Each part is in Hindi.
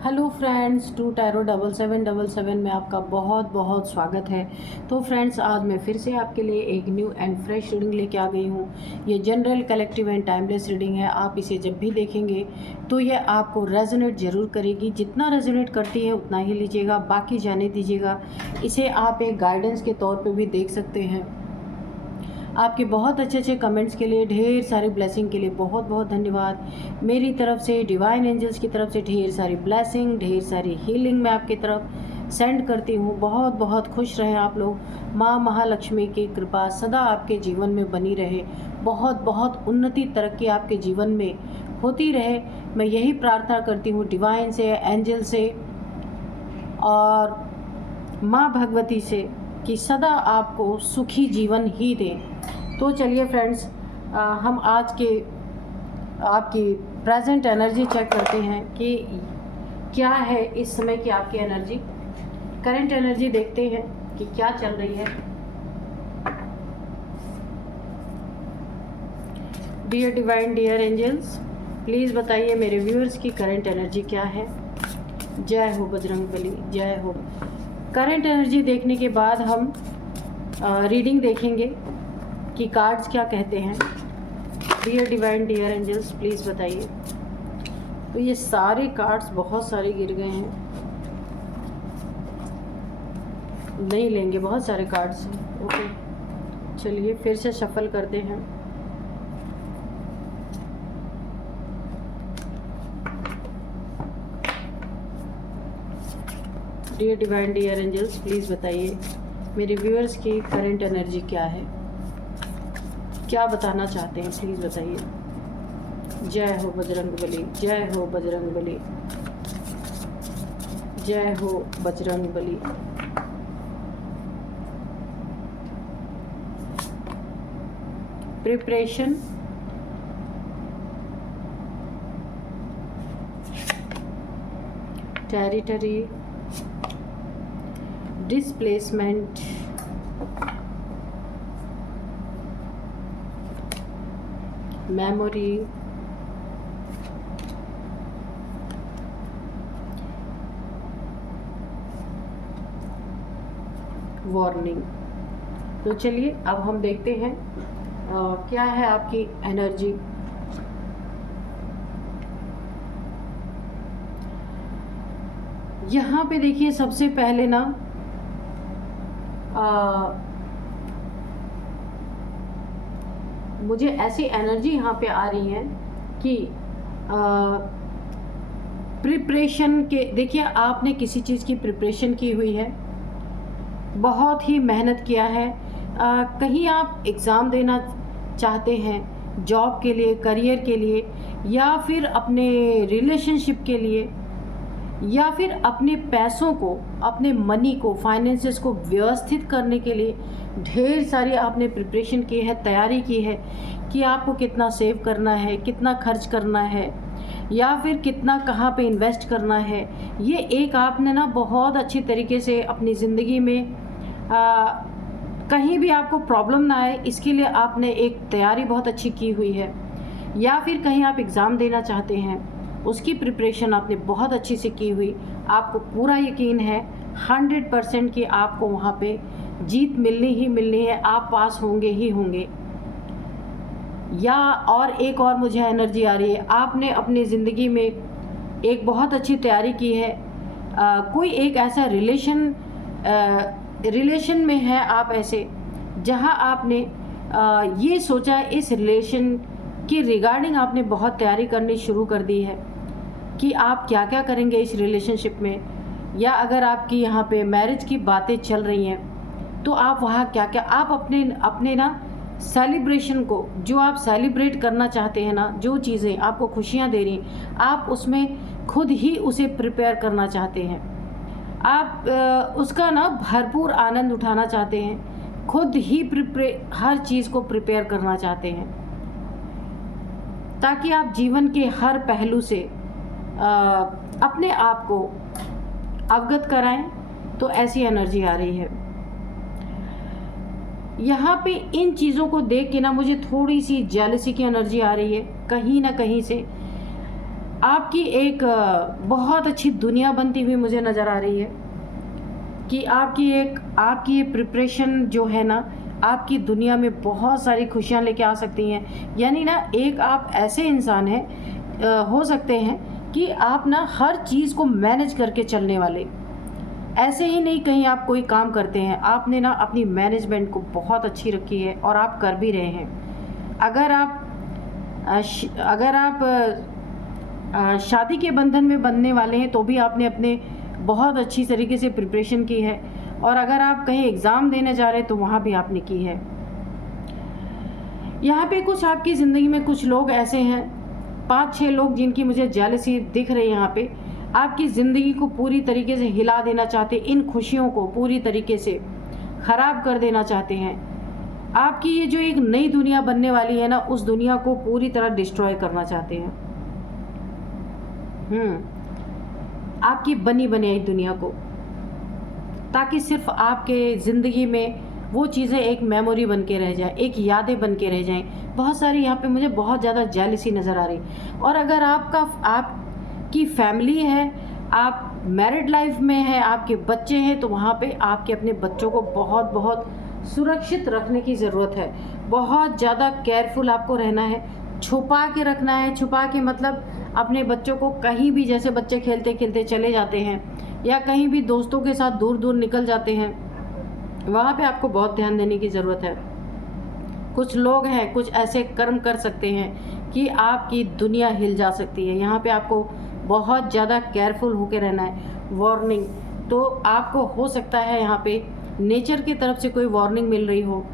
हेलो फ्रेंड्स, टू टैरो 7777 में आपका बहुत बहुत स्वागत है। तो फ्रेंड्स, आज मैं फिर से आपके लिए एक न्यू एंड फ्रेश रीडिंग लेके आ गई हूँ। ये general, collective and timeless reading है। आप इसे जब भी देखेंगे तो ये आपको रेजोनेट ज़रूर करेगी। जितना रेजोनेट करती है उतना ही लीजिएगा, बाकी जाने दीजिएगा। इसे आप एक गाइडेंस के तौर पर भी देख सकते हैं। आपके बहुत अच्छे अच्छे कमेंट्स के लिए, ढेर सारी ब्लेसिंग के लिए बहुत बहुत धन्यवाद। मेरी तरफ से, डिवाइन एंजल्स की तरफ से ढेर सारी ब्लेसिंग, ढेर सारी हीलिंग मैं आपकी तरफ सेंड करती हूँ। बहुत बहुत खुश रहें आप लोग। माँ महालक्ष्मी की कृपा सदा आपके जीवन में बनी रहे। बहुत बहुत उन्नति, तरक्की आपके जीवन में होती रहे। मैं यही प्रार्थना करती हूँ डिवाइन से, एंजल से और माँ भगवती से कि सदा आपको सुखी जीवन ही दें। तो चलिए फ्रेंड्स, हम आज के आपकी प्रेजेंट एनर्जी चेक करते हैं कि क्या है इस समय की आपकी एनर्जी। करंट एनर्जी देखते हैं कि क्या चल रही है। Dear divine, dear angels, please बताइए मेरे व्यूअर्स की करंट एनर्जी क्या है। जय हो बजरंगबली, जय हो। करंट एनर्जी देखने के बाद हम रीडिंग देखेंगे कि कार्ड्स क्या कहते हैं। Dear divine, dear angels, please बताइए। तो ये सारे कार्ड्स बहुत सारे गिर गए हैं, नहीं लेंगे, बहुत सारे कार्ड्स हैं। ओके, चलिए फिर से शफल करते हैं। Dear divine, dear angels, please बताइए मेरे व्यूअर्स की करंट एनर्जी क्या है, क्या बताना चाहते हैं, प्लीज़ बताइए। जय हो बजरंगबली, जय हो बजरंगबली, जय हो Bajrangbali. Preparation, territory, displacement, memory, warning. तो चलिए अब हम देखते हैं क्या है आपकी एनर्जी। यहाँ पे देखिए, सबसे पहले ना मुझे ऐसी एनर्जी यहाँ पे आ रही है कि प्रिपरेशन के, देखिए आपने किसी चीज़ की प्रिपरेशन की हुई है, बहुत ही मेहनत किया है। कहीं आप एग्ज़ाम देना चाहते हैं, जॉब के लिए, करियर के लिए, या फिर अपने रिलेशनशिप के लिए, या फिर अपने पैसों को, अपने मनी को, फाइनेंसेस को व्यवस्थित करने के लिए ढेर सारी आपने प्रिपरेशन की है, तैयारी की है कि आपको कितना सेव करना है, कितना खर्च करना है, या फिर कितना कहाँ पे इन्वेस्ट करना है। ये एक आपने ना बहुत अच्छी तरीके से अपनी ज़िंदगी में कहीं भी आपको प्रॉब्लम ना आए, इसके लिए आपने एक तैयारी बहुत अच्छी की हुई है। या फिर कहीं आप एग्ज़ाम देना चाहते हैं, उसकी प्रिपरेशन आपने बहुत अच्छी से की हुई। आपको पूरा यकीन है 100% कि आपको वहाँ पे जीत मिलनी ही मिलनी है, आप पास होंगे ही होंगे। या और एक और मुझे एनर्जी आ रही है, आपने अपनी ज़िंदगी में एक बहुत अच्छी तैयारी की है। कोई एक ऐसा रिलेशन में है आप ऐसे, जहाँ आपने ये सोचा है, इस रिलेशन की रिगार्डिंग आपने बहुत तैयारी करनी शुरू कर दी है कि आप क्या क्या करेंगे इस रिलेशनशिप में। या अगर आपकी यहाँ पे मैरिज की बातें चल रही हैं तो आप वहाँ क्या क्या, आप अपने ना सेलिब्रेशन को, जो आप सेलिब्रेट करना चाहते हैं ना, जो चीज़ें आपको खुशियाँ दे रही, आप उसमें खुद ही उसे प्रिपेयर करना चाहते हैं। आप उसका ना भरपूर आनंद उठाना चाहते हैं, खुद ही हर चीज़ को प्रिपेयर करना चाहते हैं, ताकि आप जीवन के हर पहलू से अपने आप को अवगत कराएं। तो ऐसी एनर्जी आ रही है यहाँ पे। इन चीज़ों को देख के ना मुझे थोड़ी सी जेलसी की एनर्जी आ रही है कहीं ना कहीं से। आपकी एक बहुत अच्छी दुनिया बनती हुई मुझे नज़र आ रही है कि आपकी ये प्रिपरेशन जो है ना, आपकी दुनिया में बहुत सारी खुशियाँ लेके आ सकती हैं। यानी ना, एक आप ऐसे इंसान हैं, हो सकते हैं कि आप ना हर चीज़ को मैनेज करके चलने वाले, ऐसे ही नहीं कहीं आप कोई काम करते हैं, आपने ना अपनी मैनेजमेंट को बहुत अच्छी रखी है और आप कर भी रहे हैं। अगर आप शादी के बंधन में बंधने वाले हैं तो भी आपने अपने बहुत अच्छी तरीके से प्रिपरेशन की है, और अगर आप कहीं एग्ज़ाम देने जा रहे हैं तो वहाँ भी आपने की है। यहाँ पे कुछ आपकी ज़िंदगी में कुछ लोग ऐसे हैं, 5-6 लोग जिनकी मुझे जेलसी दिख रही है यहाँ पे, आपकी ज़िंदगी को पूरी तरीके से हिला देना चाहते, इन खुशियों को पूरी तरीके से ख़राब कर देना चाहते हैं। आपकी ये जो एक नई दुनिया बनने वाली है ना, उस दुनिया को पूरी तरह डिस्ट्रॉय करना चाहते हैं। आपकी बनी बनाई दुनिया को, ताकि सिर्फ आपके ज़िंदगी में वो चीज़ें एक मेमोरी बन के रह जाए, एक यादें बन के रह जाएं। बहुत सारी यहाँ पे मुझे बहुत ज़्यादा जेलसी नज़र आ रही। और अगर आपकी फैमिली है, आप मैरिड लाइफ में हैं, आपके बच्चे हैं, तो वहाँ पे आपके अपने बच्चों को बहुत बहुत सुरक्षित रखने की ज़रूरत है। बहुत ज़्यादा केयरफुल आपको रहना है, छुपा के रखना है। छुपा के मतलब अपने बच्चों को कहीं भी, जैसे बच्चे खेलते खेलते चले जाते हैं या कहीं भी दोस्तों के साथ दूर दूर निकल जाते हैं, वहाँ पे आपको बहुत ध्यान देने की ज़रूरत है। कुछ लोग हैं, कुछ ऐसे कर्म कर सकते हैं कि आपकी दुनिया हिल जा सकती है। यहाँ पे आपको बहुत ज़्यादा केयरफुल होकर रहना है। वार्निंग तो आपको हो सकता है यहाँ पे नेचर की तरफ से कोई वार्निंग मिल रही हो।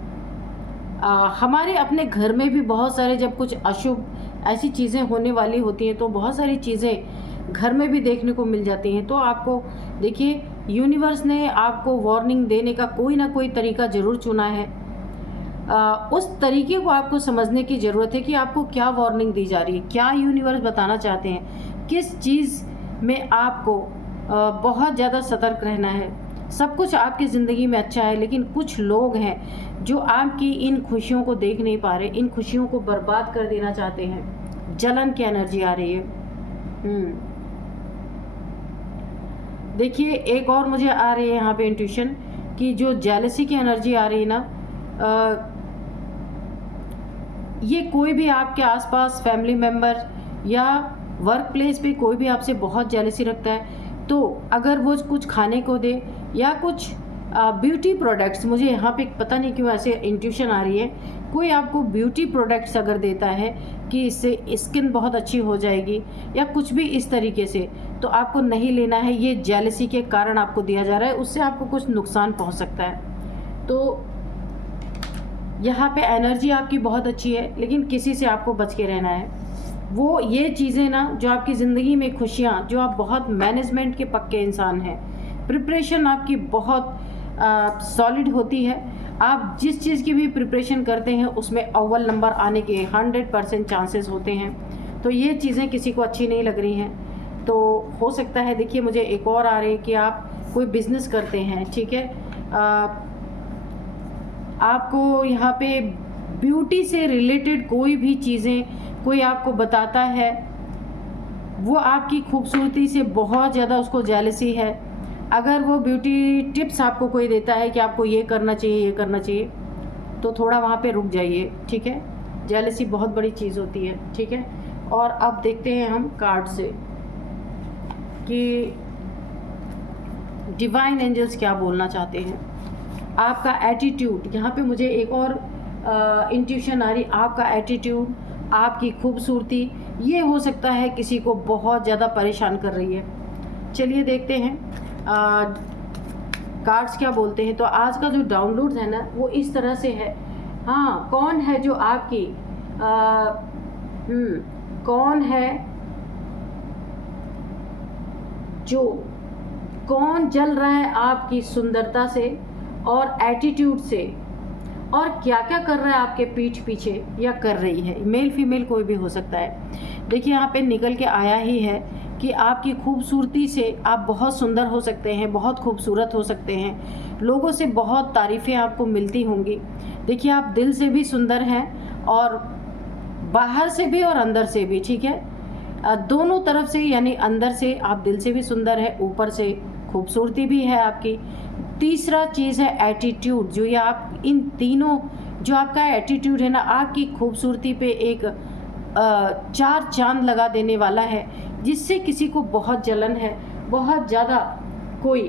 हमारे अपने घर में भी बहुत सारे, जब कुछ अशुभ ऐसी चीज़ें होने वाली होती हैं तो बहुत सारी चीज़ें घर में भी देखने को मिल जाती हैं। तो आपको देखिए, यूनिवर्स ने आपको वार्निंग देने का कोई ना कोई तरीका ज़रूर चुना है। उस तरीके को आपको समझने की ज़रूरत है कि आपको क्या वार्निंग दी जा रही है, क्या यूनिवर्स बताना चाहते हैं, किस चीज़ में आपको बहुत ज़्यादा सतर्क रहना है। सब कुछ आपकी ज़िंदगी में अच्छा है, लेकिन कुछ लोग हैं जो आपकी इन खुशियों को देख नहीं पा रहे, इन खुशियों को बर्बाद कर देना चाहते हैं। जलन की एनर्जी आ रही है। देखिए, एक और मुझे आ रही है यहाँ पे इंट्यूशन कि जो जेलसी की एनर्जी आ रही है ना, ये कोई भी आपके आसपास फैमिली मेम्बर या वर्क प्लेस पे कोई भी आपसे बहुत जेलसी रखता है, तो अगर वो कुछ खाने को दे या कुछ ब्यूटी प्रोडक्ट्स, मुझे यहाँ पे पता नहीं क्यों ऐसे इंट्यूशन आ रही है, कोई आपको ब्यूटी प्रोडक्ट्स अगर देता है कि इससे स्किन बहुत अच्छी हो जाएगी या कुछ भी इस तरीके से, तो आपको नहीं लेना है। ये जेलसी के कारण आपको दिया जा रहा है, उससे आपको कुछ नुकसान पहुँच सकता है। तो यहाँ पे एनर्जी आपकी बहुत अच्छी है, लेकिन किसी से आपको बच के रहना है। वो ये चीज़ें ना, जो आपकी ज़िंदगी में खुशियाँ, जो आप बहुत मैनेजमेंट के पक्के इंसान हैं, प्रिपरेशन आपकी बहुत सॉलिड होती है, आप जिस चीज़ की भी प्रिपरेशन करते हैं उसमें अव्वल नंबर आने के 100% चांसेस होते हैं। तो ये चीज़ें किसी को अच्छी नहीं लग रही हैं। तो हो सकता है, देखिए मुझे एक और आ रही है कि आप कोई बिज़नेस करते हैं, ठीक है, आपको यहाँ पे ब्यूटी से रिलेटेड कोई भी चीज़ें कोई आपको बताता है, वो आपकी खूबसूरती से बहुत ज़्यादा उसको जेलसी है। अगर वो ब्यूटी टिप्स आपको कोई देता है कि आपको ये करना चाहिए, ये करना चाहिए, तो थोड़ा वहाँ पे रुक जाइए, ठीक है। जेलसी बहुत बड़ी चीज़ होती है, ठीक है। और अब देखते हैं हम कार्ड से कि डिवाइन एंजल्स क्या बोलना चाहते हैं। आपका एटीट्यूड, यहाँ पे मुझे एक और इंट्यूशन आ रही, आपका एटीट्यूड, आपकी खूबसूरती, ये हो सकता है किसी को बहुत ज़्यादा परेशान कर रही है। चलिए देखते हैं कार्ड्स क्या बोलते हैं। तो आज का जो डाउनलोड है ना, वो इस तरह से है। हाँ, कौन है जो आपकी कौन है जो, कौन जल रहा है आपकी सुंदरता से और एटीट्यूड से, और क्या क्या कर रहा है आपके पीठ पीछे या कर रही है। मेल फीमेल कोई भी हो सकता है। देखिए, यहाँ पे निकल के आया ही है कि आपकी खूबसूरती से आप बहुत सुंदर हो सकते हैं, बहुत खूबसूरत हो सकते हैं, लोगों से बहुत तारीफ़ें आपको मिलती होंगी। देखिए, आप दिल से भी सुंदर हैं और बाहर से भी और अंदर से भी, ठीक है। दोनों तरफ से, यानी अंदर से आप दिल से भी सुंदर है, ऊपर से खूबसूरती भी है आपकी। तीसरा चीज़ है एटीट्यूड, जो ये आप इन तीनों, जो आपका एटीट्यूड है ना, आपकी खूबसूरती पे एक 4 चांद लगा देने वाला है, जिससे किसी को बहुत जलन है, बहुत ज़्यादा कोई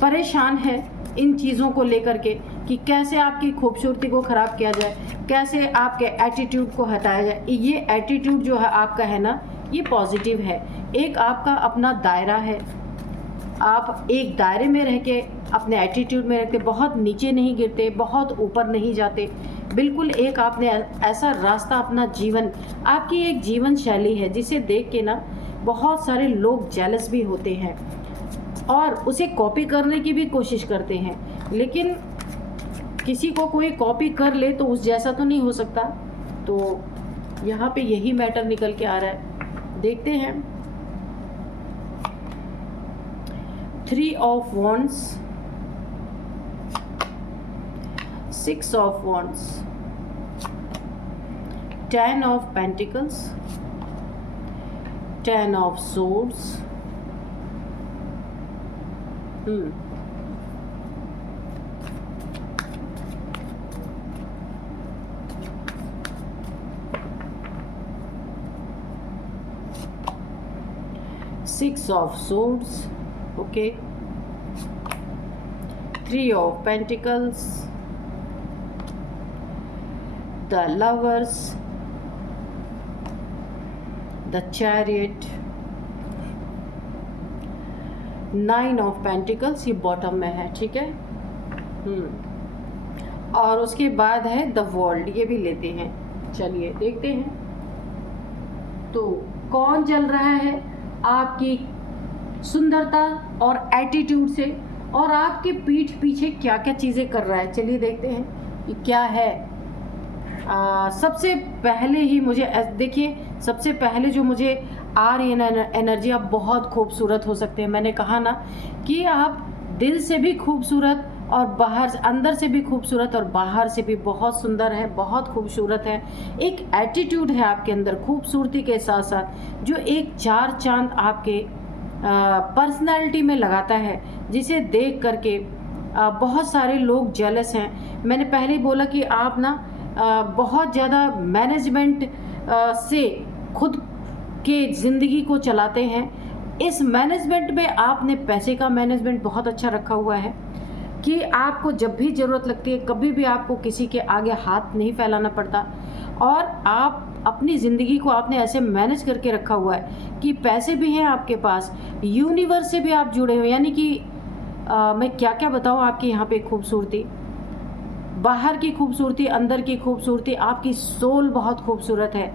परेशान है इन चीज़ों को लेकर के कि कैसे आपकी खूबसूरती को ख़राब किया जाए, कैसे आपके एटीट्यूड को हटाया जाए। ये एटीट्यूड जो है आपका है ना, ये पॉजिटिव है। एक आपका अपना दायरा है, आप एक दायरे में रह के अपने एटीट्यूड में रह के बहुत नीचे नहीं गिरते, बहुत ऊपर नहीं जाते, बिल्कुल एक आपने ऐसा रास्ता, अपना जीवन, आपकी एक जीवन शैली है जिसे देख के ना बहुत सारे लोग जेलस भी होते हैं और उसे कॉपी करने की भी कोशिश करते हैं, लेकिन किसी को कोई कॉपी कर ले तो उस जैसा तो नहीं हो सकता। तो यहाँ पे यही मैटर निकल के आ रहा है। देखते हैं 3 of wands, 6 of wands, 10 of pentacles, 10 of swords, 6 of swords, okay, 3 of pentacles, the lovers, the chariot, 9 of pentacles, ये बॉटम में है, ठीक है। और उसके बाद है द वर्ल्ड, ये भी लेते हैं। चलिए देखते हैं तो कौन चल रहा है आपकी सुंदरता और एटीट्यूड से, और आपके पीठ पीछे क्या क्या चीज़ें कर रहा है। चलिए देखते हैं कि क्या है। सबसे पहले ही मुझे देखिए, सबसे पहले जो मुझे आ रही है ना एनर्जी, आप बहुत खूबसूरत हो सकते हैं। मैंने कहा ना कि आप दिल से भी खूबसूरत और बाहर, अंदर से भी खूबसूरत और बाहर से भी बहुत सुंदर है, बहुत खूबसूरत है। एक एटीट्यूड है आपके अंदर खूबसूरती के साथ साथ, जो एक 4 चांद आपके पर्सनालिटी में लगाता है, जिसे देख करके बहुत सारे लोग जेलस हैं। मैंने पहले ही बोला कि आप ना बहुत ज़्यादा मैनेजमेंट से खुद के ज़िंदगी को चलाते हैं। इस मैनेजमेंट में आपने पैसे का मैनेजमेंट बहुत अच्छा रखा हुआ है कि आपको जब भी ज़रूरत लगती है, कभी भी आपको किसी के आगे हाथ नहीं फैलाना पड़ता, और आप अपनी ज़िंदगी को आपने ऐसे मैनेज करके रखा हुआ है कि पैसे भी हैं आपके पास, यूनिवर्स से भी आप जुड़े हुए। यानी कि मैं क्या क्या बताऊँ आपकी यहाँ पे खूबसूरती, बाहर की खूबसूरती, अंदर की खूबसूरती, आपकी सोल बहुत खूबसूरत है।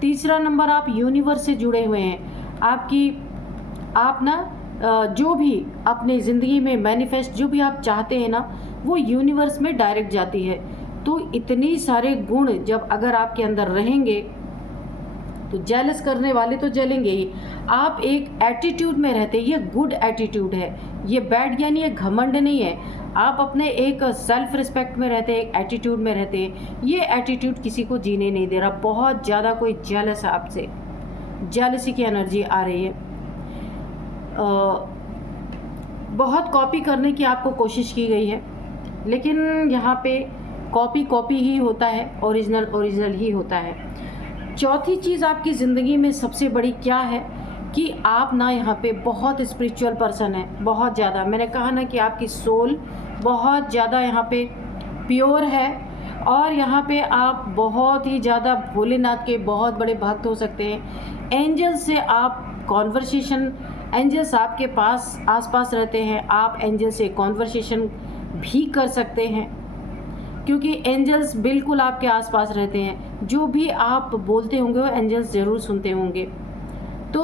तीसरा नंबर, आप यूनिवर्स से जुड़े हुए हैं। आप ना जो भी अपने ज़िंदगी में मैनिफेस्ट, जो भी आप चाहते हैं ना, वो यूनिवर्स में डायरेक्ट जाती है। तो इतनी सारे गुण जब अगर आपके अंदर रहेंगे तो जेलस करने वाले तो जलेंगे ही। आप एक एटीट्यूड में रहते हैं, ये गुड एटीट्यूड है, ये बैड यानी ये घमंड नहीं है। आप अपने एक सेल्फ रिस्पेक्ट में रहते हैं, एक एटीट्यूड में रहते हैं। ये एटीट्यूड किसी को जीने नहीं दे रहा। बहुत ज़्यादा कोई जेलस है आपसे, जेलसी की एनर्जी आ रही है। बहुत कॉपी करने की आपको कोशिश की गई है, लेकिन यहाँ पे कॉपी ही होता है, ओरिजिनल ही होता है। चौथी चीज़ आपकी ज़िंदगी में सबसे बड़ी क्या है कि आप ना यहाँ पे बहुत स्पिरिचुअल पर्सन है, बहुत ज़्यादा। मैंने कहा ना कि आपकी सोल बहुत ज़्यादा यहाँ पे प्योर है, और यहाँ पे आप बहुत ही ज़्यादा भोलेनाथ के बहुत बड़े भक्त हो सकते हैं। एंजल्स से आप कॉन्वर्सेशन, एंजल्स आपके पास आसपास रहते हैं, आप एंजल से कॉन्वर्सेशन भी कर सकते हैं, क्योंकि एंजल्स बिल्कुल आपके आसपास रहते हैं। जो भी आप बोलते होंगे वो एंजल्स ज़रूर सुनते होंगे। तो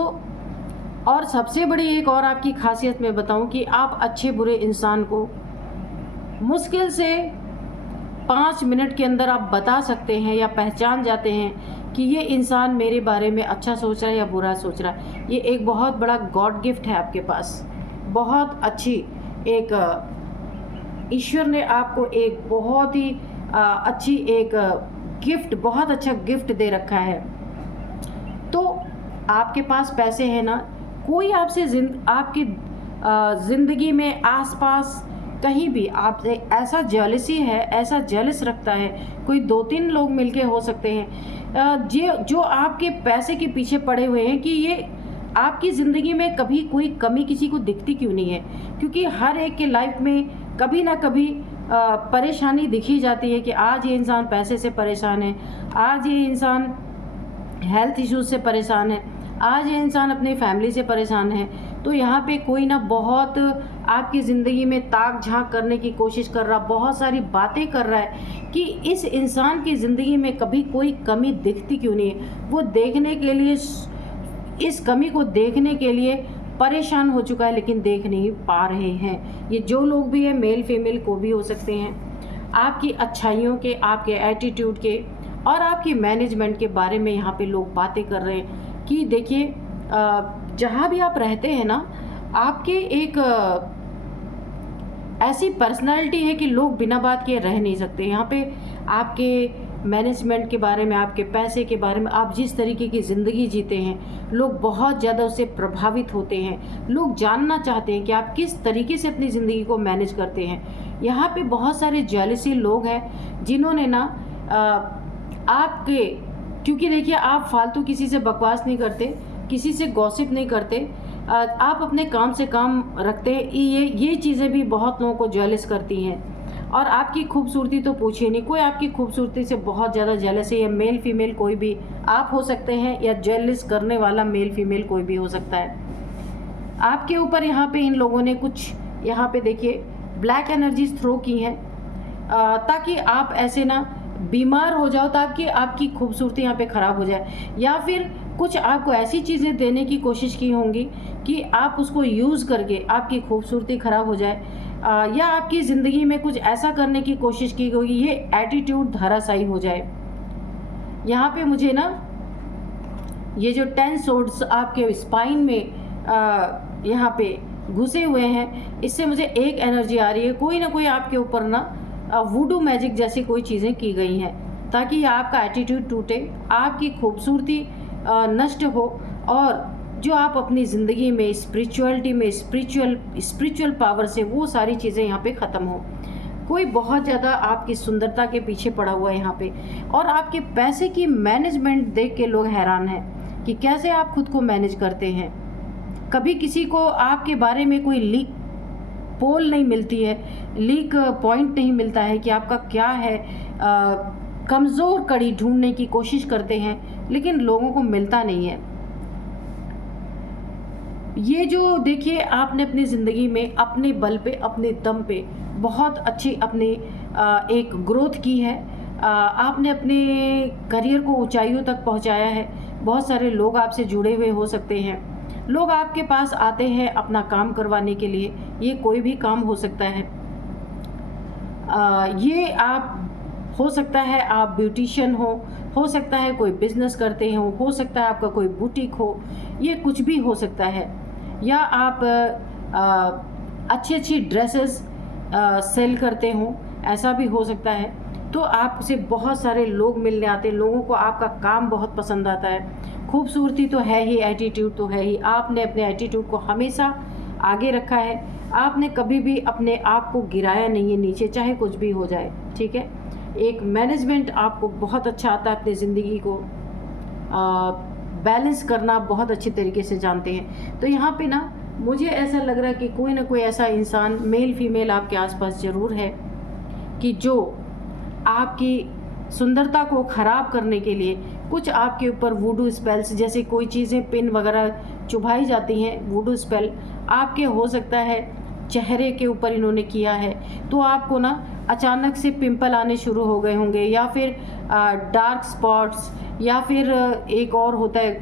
और सबसे बड़ी एक और आपकी खासियत मैं बताऊं कि आप अच्छे बुरे इंसान को मुश्किल से 5 मिनट के अंदर आप बता सकते हैं या पहचान जाते हैं कि ये इंसान मेरे बारे में अच्छा सोच रहा है या बुरा सोच रहा है। ये एक बहुत बड़ा गॉड गिफ्ट है आपके पास। बहुत अच्छी एक ईश्वर ने आपको एक बहुत ही अच्छी एक गिफ्ट, बहुत अच्छा गिफ्ट दे रखा है। आपके पास पैसे हैं ना, कोई आपसे आपकी ज़िंदगी में आसपास कहीं भी आपसे ऐसा जेलसी है, ऐसा जेलस रखता है, कोई 2-3 लोग मिलके हो सकते हैं जो आपके पैसे के पीछे पड़े हुए हैं कि ये आपकी ज़िंदगी में कभी कोई कमी किसी को दिखती क्यों नहीं है। क्योंकि हर एक के लाइफ में कभी ना कभी परेशानी दिखी जाती है कि आज ये इंसान पैसे से परेशान है, आज ये इंसान हेल्थ इश्यूज से परेशान है, आज ये इंसान अपनी फैमिली से परेशान है। तो यहाँ पे कोई ना बहुत आपकी ज़िंदगी में ताक झांक करने की कोशिश कर रहा, बहुत सारी बातें कर रहा है कि इस इंसान की ज़िंदगी में कभी कोई कमी दिखती क्यों नहीं है। वो देखने के लिए, इस कमी को देखने के लिए परेशान हो चुका है, लेकिन देख नहीं पा रहे हैं। ये जो लोग भी हैं, मेल फीमेल को भी हो सकते हैं। आपकी अच्छाइयों के, आपके एटीट्यूड के और आपकी मैनेजमेंट के बारे में यहाँ पे लोग बातें कर रहे हैं कि देखिए जहाँ भी आप रहते हैं ना, आपके एक ऐसी पर्सनालिटी है कि लोग बिना बात किए रह नहीं सकते। यहाँ पे आपके मैनेजमेंट के बारे में, आपके पैसे के बारे में, आप जिस तरीके की ज़िंदगी जीते हैं, लोग बहुत ज़्यादा उससे प्रभावित होते हैं। लोग जानना चाहते हैं कि आप किस तरीके से अपनी ज़िंदगी को मैनेज करते हैं। यहाँ पे बहुत सारे जेलसी लोग हैं जिन्होंने ना आपके, क्योंकि देखिए आप फालतू किसी से बकवास नहीं करते, किसी से गॉसिप नहीं करते, आप अपने काम से काम रखते हैं। ये चीज़ें भी बहुत लोगों को जेलस करती हैं। और आपकी खूबसूरती तो पूछिए नहीं, कोई आपकी खूबसूरती से बहुत ज़्यादा जेलस है। या मेल फीमेल कोई भी आप हो सकते हैं, या जेलस करने वाला मेल फीमेल कोई भी हो सकता है आपके ऊपर। यहाँ पे इन लोगों ने कुछ, यहाँ पे देखिए ब्लैक एनर्जीज थ्रो की हैं ताकि आप ऐसे ना बीमार हो जाओ, ताकि आपकी खूबसूरती यहाँ पे ख़राब हो जाए। या फिर कुछ आपको ऐसी चीज़ें देने की कोशिश की होंगी कि आप उसको यूज़ करके आपकी खूबसूरती ख़राब हो जाए, या आपकी ज़िंदगी में कुछ ऐसा करने की कोशिश की होगी, ये एटीट्यूड धराशायी हो जाए। यहाँ पे मुझे ना ये जो 10 सोर्ड्स आपके स्पाइन में यहाँ पे घुसे हुए हैं, इससे मुझे एक एनर्जी आ रही है, कोई ना कोई आपके ऊपर ना वुडू मैजिक जैसी कोई चीज़ें की गई हैं ताकि आपका एटीट्यूड टूटे, आपकी खूबसूरती नष्ट हो, और जो आप अपनी ज़िंदगी में स्पिरिचुअलिटी में स्पिरिचुअल पावर से वो सारी चीज़ें यहाँ पे ख़त्म हो। कोई बहुत ज़्यादा आपकी सुंदरता के पीछे पड़ा हुआ है यहाँ पे, और आपके पैसे की मैनेजमेंट देख के लोग हैरान हैं कि कैसे आप खुद को मैनेज करते हैं। कभी किसी को आपके बारे में कोई लीक पोल नहीं मिलती है, लीक पॉइंट नहीं मिलता है कि आपका क्या है। कमज़ोर कड़ी ढूंढने की कोशिश करते हैं, लेकिन लोगों को मिलता नहीं है। ये जो देखिए आपने अपनी ज़िंदगी में अपने बल पे, अपने दम पे बहुत अच्छी अपनी एक ग्रोथ की है। आपने अपने करियर को ऊंचाइयों तक पहुंचाया है। बहुत सारे लोग आपसे जुड़े हुए हो सकते हैं। लोग आपके पास आते हैं अपना काम करवाने के लिए, ये कोई भी काम हो सकता है। ये आप हो सकता है आप ब्यूटिशियन हो सकता है कोई बिजनेस करते हो सकता है आपका कोई बुटीक हो, ये कुछ भी हो सकता है। या आप अच्छी अच्छी ड्रेसेस सेल करते हो, ऐसा भी हो सकता है। तो आपसे बहुत सारे लोग मिलने आते हैं, लोगों को आपका काम बहुत पसंद आता है। खूबसूरती तो है ही, एटीट्यूड तो है ही। आपने अपने एटीट्यूड को हमेशा आगे रखा है, आपने कभी भी अपने आप को गिराया नहीं है नीचे, चाहे कुछ भी हो जाए, ठीक है। एक मैनेजमेंट आपको बहुत अच्छा आता है, अपनी ज़िंदगी को बैलेंस करना बहुत अच्छी तरीके से जानते हैं। तो यहाँ पे ना मुझे ऐसा लग रहा है कि कोई ना कोई ऐसा इंसान मेल फीमेल आपके आसपास ज़रूर है कि जो आपकी सुंदरता को ख़राब करने के लिए कुछ आपके ऊपर वुडू स्पेल्स जैसे कोई चीज़ें पिन वगैरह चुभाई जाती हैं, वुडू स्पेल आपके हो सकता है चेहरे के ऊपर इन्होंने किया है, तो आपको ना अचानक से पिंपल आने शुरू हो गए होंगे, या फिर डार्क स्पॉट्स, या फिर एक और होता है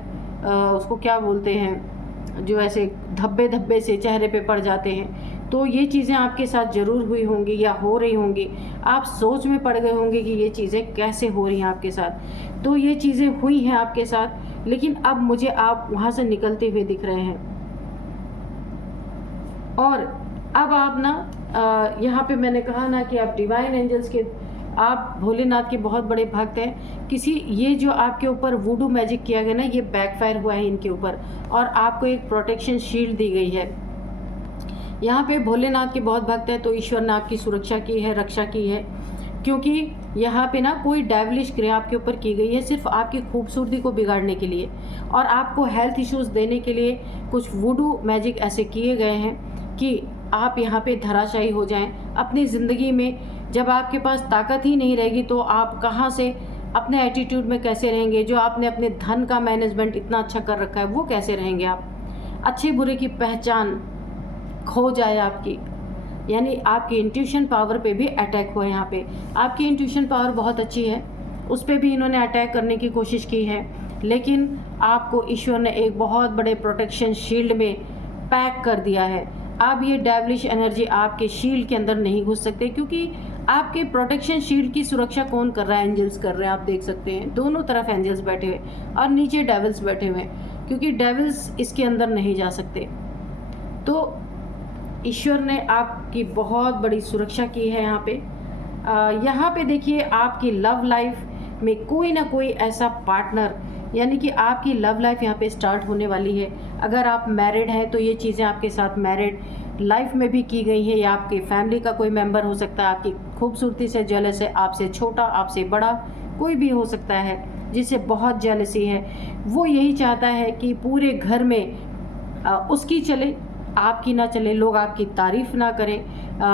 उसको क्या बोलते हैं, जो ऐसे धब्बे धब्बे से चेहरे पे पड़ जाते हैं। तो ये चीज़ें आपके साथ ज़रूर हुई होंगी या हो रही होंगी। आप सोच में पड़ गए होंगे कि ये चीज़ें कैसे हो रही हैं आपके साथ। तो ये चीज़ें हुई हैं आपके साथ, लेकिन अब मुझे आप वहाँ से निकलते हुए दिख रहे हैं। और अब आप ना यहाँ पे मैंने कहा ना कि आप डिवाइन एंजल्स के आप भोलेनाथ के बहुत बड़े भक्त हैं। ये जो आपके ऊपर वुडू मैजिक किया गया ना, ये बैकफायर हुआ है इनके ऊपर, और आपको एक प्रोटेक्शन शील्ड दी गई है। यहाँ पे भोलेनाथ के बहुत भक्त हैं, तो ईश्वर ने आपकी सुरक्षा की है, रक्षा की है, क्योंकि यहाँ पे ना कोई डेविलिश क्रिया आपके ऊपर की गई है सिर्फ आपकी खूबसूरती को बिगाड़ने के लिए, और आपको हेल्थ इश्यूज़ देने के लिए कुछ वुडू मैजिक ऐसे किए गए हैं कि आप यहाँ पे धराशायी हो जाएं अपनी ज़िंदगी में। जब आपके पास ताकत ही नहीं रहेगी तो आप कहाँ से अपने एटीट्यूड में कैसे रहेंगे? जो आपने अपने धन का मैनेजमेंट इतना अच्छा कर रखा है वो कैसे रहेंगे आप? अच्छे बुरे की पहचान खो जाए आपकी, यानी आपकी इंट्यूशन पावर पे भी अटैक हुआ है। यहाँ पे आपकी इंट्यूशन पावर बहुत अच्छी है, उस पर भी इन्होंने अटैक करने की कोशिश की है, लेकिन आपको ईश्वर ने एक बहुत बड़े प्रोटेक्शन शील्ड में पैक कर दिया है। अब ये डेविलिश एनर्जी आपके शील्ड के अंदर नहीं घुस सकते, क्योंकि आपके प्रोटेक्शन शील्ड की सुरक्षा कौन कर रहा है? एंजल्स कर रहे हैं। आप देख सकते हैं दोनों तरफ एंजल्स बैठे हुए और नीचे डेविल्स बैठे हुए हैं, क्योंकि डेविल्स इसके अंदर नहीं जा सकते। तो ईश्वर ने आपकी बहुत बड़ी सुरक्षा की है। यहाँ पे देखिए, आपकी लव लाइफ में कोई ना कोई ऐसा पार्टनर, यानी कि आपकी लव लाइफ यहाँ पे स्टार्ट होने वाली है। अगर आप मैरिड हैं तो ये चीज़ें आपके साथ मैरिड लाइफ में भी की गई है, या आपके फैमिली का कोई मेंबर हो सकता है, आपकी खूबसूरती से जेलस है, आपसे छोटा आपसे बड़ा कोई भी हो सकता है जिससे बहुत जेलसी है। वो यही चाहता है कि पूरे घर में उसकी चले, आपकी ना चले, लोग आपकी तारीफ़ ना करें,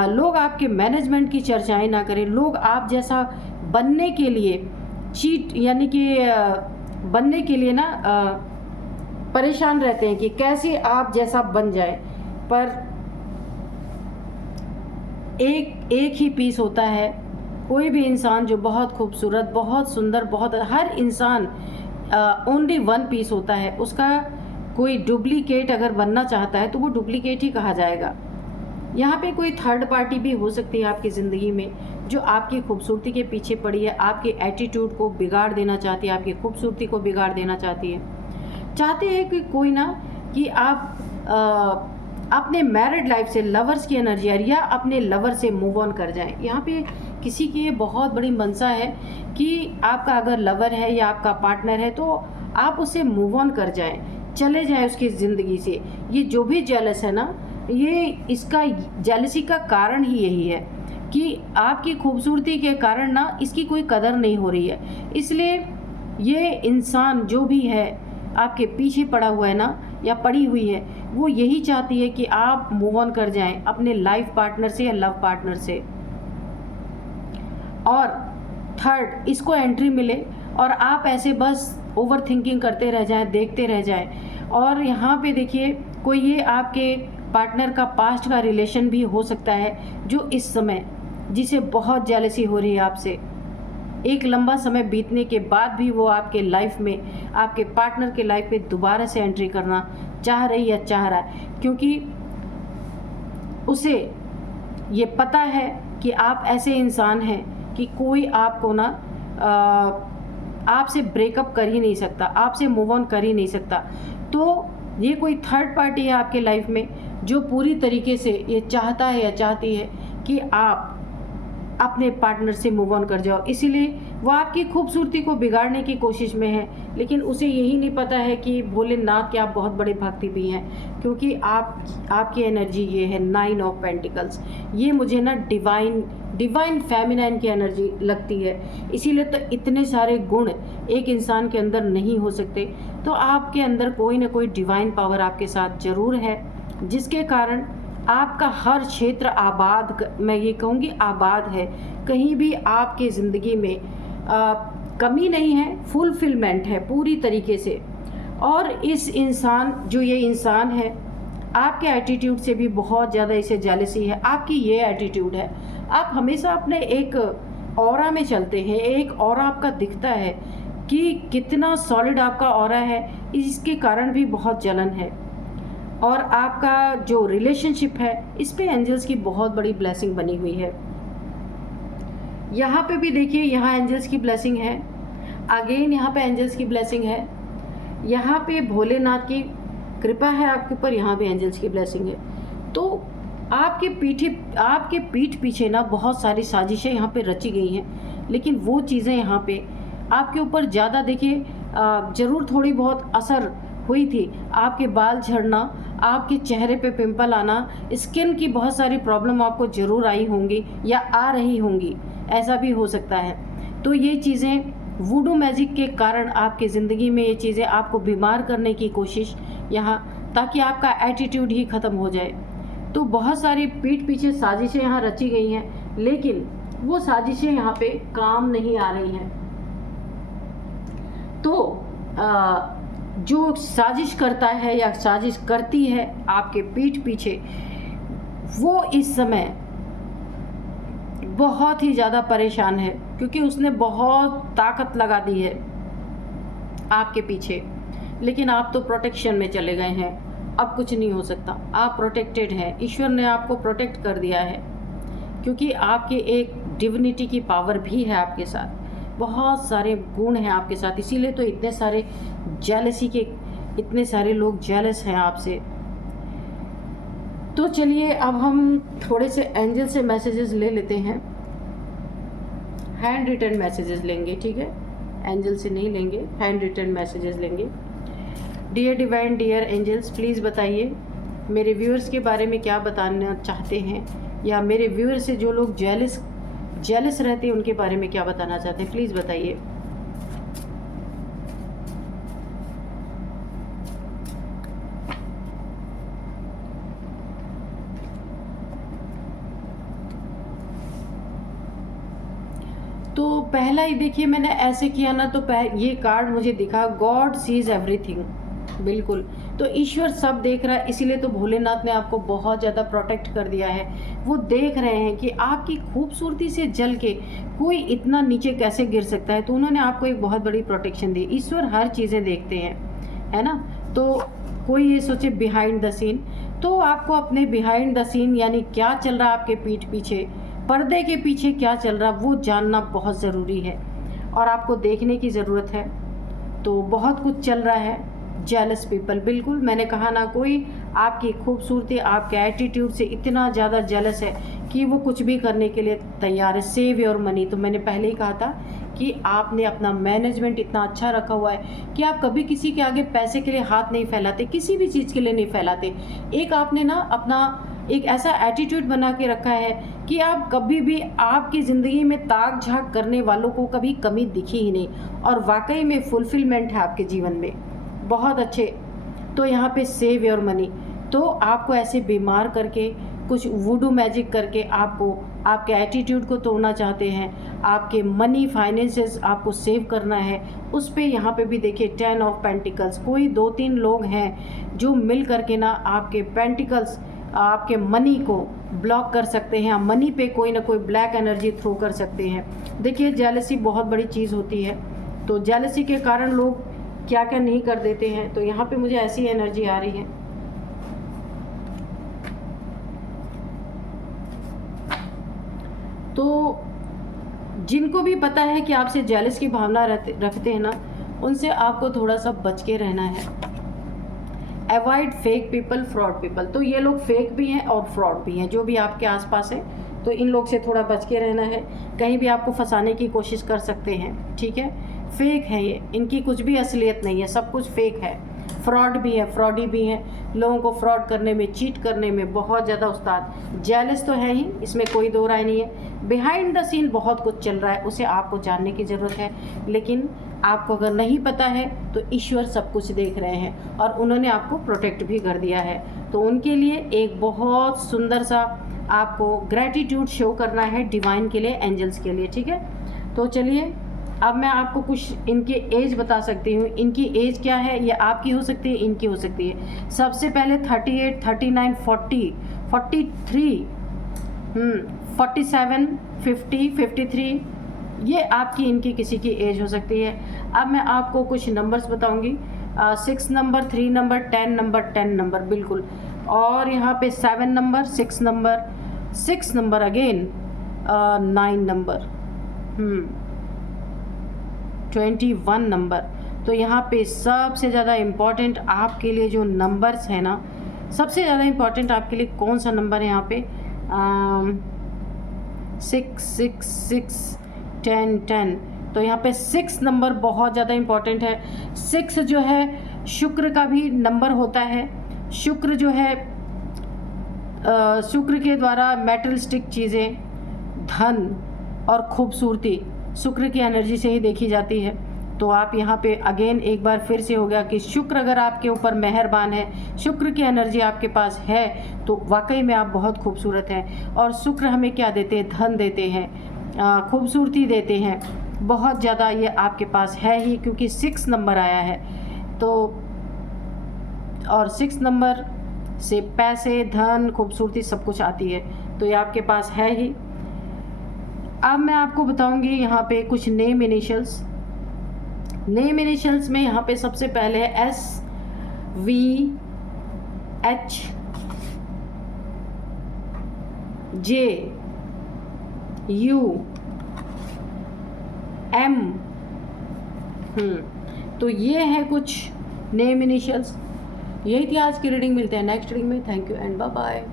लोग आपके मैनेजमेंट की चर्चाएं ना करें, लोग आप जैसा बनने के लिए यानी कि बनने के लिए ना परेशान रहते हैं कि कैसे आप जैसा बन जाए। पर एक ही पीस होता है। कोई भी इंसान जो बहुत खूबसूरत, बहुत सुंदर, हर इंसान ओनली वन पीस होता है। उसका कोई डुप्लीकेट अगर बनना चाहता है तो वो डुप्लीकेट ही कहा जाएगा। यहाँ पे कोई थर्ड पार्टी भी हो सकती है आपकी ज़िंदगी में, जो आपकी खूबसूरती के पीछे पड़ी है, आपके एटीट्यूड को बिगाड़ देना चाहती है, आपकी खूबसूरती को बिगाड़ देना चाहती है। चाहते हैं कि कोई ना कि आप अपने मैरिड लाइफ से लवर्स की एनर्जी या अपने लवर से मूव ऑन कर जाएं। यहाँ पे किसी की ये बहुत बड़ी मनसा है कि आपका अगर लवर है या आपका पार्टनर है तो आप उससे मूव ऑन कर जाएं, चले जाएं उसकी ज़िंदगी से। ये जो भी जेलस है ना, ये इसका जेलसी का कारण ही यही है कि आपकी खूबसूरती के कारण ना इसकी कोई कदर नहीं हो रही है। इसलिए ये इंसान जो भी है आपके पीछे पड़ा हुआ है ना, या पड़ी हुई है, वो यही चाहती है कि आप मूव ऑन कर जाएं अपने लाइफ पार्टनर से या लव पार्टनर से, और थर्ड इसको एंट्री मिले और आप ऐसे बस ओवर थिंकिंग करते रह जाएं, देखते रह जाएं। और यहाँ पे देखिए, कोई ये आपके पार्टनर का पास्ट का रिलेशन भी हो सकता है जो इस समय जिसे बहुत जेलसी हो रही है आपसे। एक लंबा समय बीतने के बाद भी वो आपके लाइफ में, आपके पार्टनर के लाइफ में दोबारा से एंट्री करना चाह रही या चाह रहा है, क्योंकि उसे ये पता है कि आप ऐसे इंसान हैं कि कोई आपको ना आपसे ब्रेकअप कर ही नहीं सकता, आपसे मूव ऑन कर ही नहीं सकता। तो ये कोई थर्ड पार्टी है आपके लाइफ में जो पूरी तरीके से ये चाहता है या चाहती है कि आप अपने पार्टनर से मूव ऑन कर जाओ। इसीलिए वो आपकी खूबसूरती को बिगाड़ने की कोशिश में है, लेकिन उसे यही नहीं पता है कि भोलेनाथ के आप बहुत बड़े भक्ति भी हैं, क्योंकि आपकी एनर्जी ये है 9 ऑफ पेंटिकल्स। ये मुझे ना डिवाइन फेमिनाइन की एनर्जी लगती है। इसीलिए तो इतने सारे गुण एक इंसान के अंदर नहीं हो सकते। तो आपके अंदर कोई ना कोई डिवाइन पावर आपके साथ ज़रूर है, जिसके कारण आपका हर क्षेत्र आबाद, मैं ये कहूँगी आबाद है। कहीं भी आपके ज़िंदगी में कमी नहीं है, फुलफिलमेंट है पूरी तरीके से। और इस इंसान, जो ये इंसान है, आपके एटीट्यूड से भी बहुत ज़्यादा इसे जेलसी है। आपकी ये एटीट्यूड है, आप हमेशा अपने एक ऑरा में चलते हैं, एक ऑरा आपका दिखता है कि कितना सॉलिड आपका ऑरा है, इसके कारण भी बहुत जलन है। और आपका जो रिलेशनशिप है, इस पे एंजल्स की बहुत बड़ी ब्लेसिंग बनी हुई है। यहाँ पे भी देखिए, यहाँ एंजल्स की ब्लेसिंग है, अगेन यहाँ पे एंजल्स की ब्लेसिंग है। यहाँ पे भोलेनाथ की कृपा है आपके ऊपर, यहाँ पे एंजल्स की ब्लेसिंग है। तो आपके पीठ पीछे ना बहुत सारी साजिशें यहाँ पे रची गई हैं, लेकिन वो चीज़ें यहाँ पे आपके ऊपर ज़्यादा देखिए ज़रूर थोड़ी बहुत असर हुई थी। आपके बाल झड़ना, आपके चेहरे पे पिंपल आना, स्किन की बहुत सारी प्रॉब्लम आपको ज़रूर आई होंगी या आ रही होंगी, ऐसा भी हो सकता है। तो ये चीज़ें वुडू मैजिक के कारण आपकी ज़िंदगी में ये चीज़ें आपको बीमार करने की कोशिश यहाँ, ताकि आपका एटीट्यूड ही ख़त्म हो जाए। तो बहुत सारी पीठ पीछे साजिशें यहाँ रची गई हैं, लेकिन वो साजिशें यहाँ पे काम नहीं आ रही हैं। तो जो साजिश करता है या साजिश करती है आपके पीठ पीछे, वो इस समय बहुत ही ज़्यादा परेशान है, क्योंकि उसने बहुत ताकत लगा दी है आपके पीछे। लेकिन आप तो प्रोटेक्शन में चले गए हैं, अब कुछ नहीं हो सकता, आप प्रोटेक्टेड हैं, ईश्वर ने आपको प्रोटेक्ट कर दिया है, क्योंकि आपके एक डिविनिटी की पावर भी है आपके साथ, बहुत सारे गुण हैं आपके साथ। इसीलिए तो इतने सारे जेलसी के इतने सारे लोग जेलस हैं आपसे। तो चलिए अब हम थोड़े से एंजल से मैसेजेस ले लेते हैं, हैंड रिटन मैसेजेस लेंगे, ठीक है, एंजल से नहीं लेंगे, हैंड रिटन मैसेजेस लेंगे। Dear divine, dear angels, please बताइए मेरे व्यूअर्स के बारे में क्या बताना चाहते हैं, या मेरे व्यूअर्स से जो लोग जेलस रहते हैं उनके बारे में क्या बताना चाहते हैं, प्लीज़ बताइए। तो पहला ही देखिए, मैंने ऐसे किया ना, तो ये कार्ड मुझे दिखा, गॉड सीज एवरीथिंग। बिल्कुल, तो ईश्वर सब देख रहा है, इसीलिए तो भोलेनाथ ने आपको बहुत ज़्यादा प्रोटेक्ट कर दिया है। वो देख रहे हैं कि आपकी खूबसूरती से जल के कोई इतना नीचे कैसे गिर सकता है, तो उन्होंने आपको एक बहुत बड़ी प्रोटेक्शन दी। ईश्वर हर चीज़ें देखते हैं, है ना। तो कोई ये सोचे बिहाइंड द सीन, तो आपको अपने बिहाइंड द सीन यानी क्या चल रहा है आपके पीठ पीछे, पर्दे के पीछे क्या चल रहा है, वो जानना बहुत ज़रूरी है और आपको देखने की ज़रूरत है। तो बहुत कुछ चल रहा है। जेलस पीपल, बिल्कुल मैंने कहा ना, कोई आपकी खूबसूरती, आपके एटीट्यूड से इतना ज़्यादा जेलस है कि वो कुछ भी करने के लिए तैयार है। सेव योर मनी, तो मैंने पहले ही कहा था कि आपने अपना मैनेजमेंट इतना अच्छा रखा हुआ है कि आप कभी किसी के आगे पैसे के लिए हाथ नहीं फैलाते, किसी भी चीज़ के लिए नहीं फैलाते। एक आपने ना अपना एक ऐसा एटीट्यूड बना के रखा है कि आप कभी भी, आपकी ज़िंदगी में ताक झाँक करने वालों को कभी कमी दिखी ही नहीं, और वाकई में फुलफिलमेंट है आपके जीवन में, बहुत अच्छे। तो यहाँ पे सेव योर मनी, तो आपको ऐसे बीमार करके, कुछ वुडू मैजिक करके आपको आपके एटीट्यूड को तोड़ना चाहते हैं, आपके मनी फाइनेंसेस आपको सेव करना है। उस पे यहाँ पे भी देखिए 10 ऑफ पेंटिकल्स, कोई 2-3 लोग हैं जो मिल करके ना आपके पेंटिकल्स, आपके मनी को ब्लॉक कर सकते हैं, मनी पे कोई ना कोई ब्लैक एनर्जी थ्रो कर सकते हैं। देखिए जेलसी बहुत बड़ी चीज़ होती है, तो जेलसी के कारण लोग क्या क्या नहीं कर देते हैं। तो यहाँ पे मुझे ऐसी एनर्जी आ रही है। तो जिनको भी पता है कि आपसे जेलस की भावना रखते हैं ना, उनसे आपको थोड़ा सा बच के रहना है। Avoid fake people, fraud people, तो ये लोग फेक भी हैं और फ्रॉड भी हैं, जो भी आपके आसपास है, तो इन लोग से थोड़ा बच के रहना है। कहीं भी आपको फंसाने की कोशिश कर सकते हैं, ठीक है। फेक है ये, इनकी कुछ भी असलियत नहीं है, सब कुछ फेक है। फ्रॉड भी है, फ्रॉडी भी हैं, लोगों को फ्रॉड करने में, चीट करने में बहुत ज़्यादा उस्ताद। जेलस तो है ही, इसमें कोई दो राय नहीं है। बिहाइंड द सीन बहुत कुछ चल रहा है, उसे आपको जानने की ज़रूरत है। लेकिन आपको अगर नहीं पता है तो ईश्वर सब कुछ देख रहे हैं और उन्होंने आपको प्रोटेक्ट भी कर दिया है। तो उनके लिए एक बहुत सुंदर सा आपको ग्रैटिट्यूड शो करना है डिवाइन के लिए, एंजल्स के लिए, ठीक है। तो चलिए अब मैं आपको कुछ इनके एज बता सकती हूँ। इनकी एज क्या है, ये आपकी हो सकती है, इनकी हो सकती है। सबसे पहले 38, 39, 40, 43, 47, 50, 53, ये आपकी इनकी किसी की एज हो सकती है। अब मैं आपको कुछ नंबर्स बताऊंगी। 6 नंबर, 3 नंबर, 10 नंबर, 10 नंबर, बिल्कुल। और यहाँ पे 7 number, 6 number, 6 number again, 9 number, 21 number. तो यहाँ पे सबसे ज़्यादा इम्पॉर्टेंट आपके लिए जो नंबर्स हैं ना, सबसे ज़्यादा इम्पॉर्टेंट आपके लिए कौन सा नंबर है यहाँ पे, 666, 10 10। तो यहाँ पे 6 नंबर बहुत ज़्यादा इम्पॉर्टेंट है। 6 जो है शुक्र का भी नंबर होता है। शुक्र जो है शुक्र के द्वारा मेटलिस्टिक चीज़ें, धन और खूबसूरती शुक्र की एनर्जी से ही देखी जाती है। तो आप यहाँ पे अगेन एक बार फिर से हो गया कि शुक्र अगर आपके ऊपर मेहरबान है, शुक्र की एनर्जी आपके पास है, तो वाकई में आप बहुत खूबसूरत हैं। और शुक्र हमें क्या देते हैं? धन देते हैं, खूबसूरती देते हैं, बहुत ज़्यादा ये आपके पास है ही, क्योंकि 6 नंबर आया है। तो और 6 नंबर से पैसे, धन, खूबसूरती सब कुछ आती है, तो ये आपके पास है ही। अब मैं आपको बताऊंगी यहाँ पे कुछ नेम इनिशियल्स। नेम इनिशियल्स में यहाँ पे सबसे पहले है S V H J U M। तो ये है कुछ नेम इनिशियल्स। यही थी आज की रीडिंग। मिलते हैं नेक्स्ट रीडिंग में। Thank you and bye bye.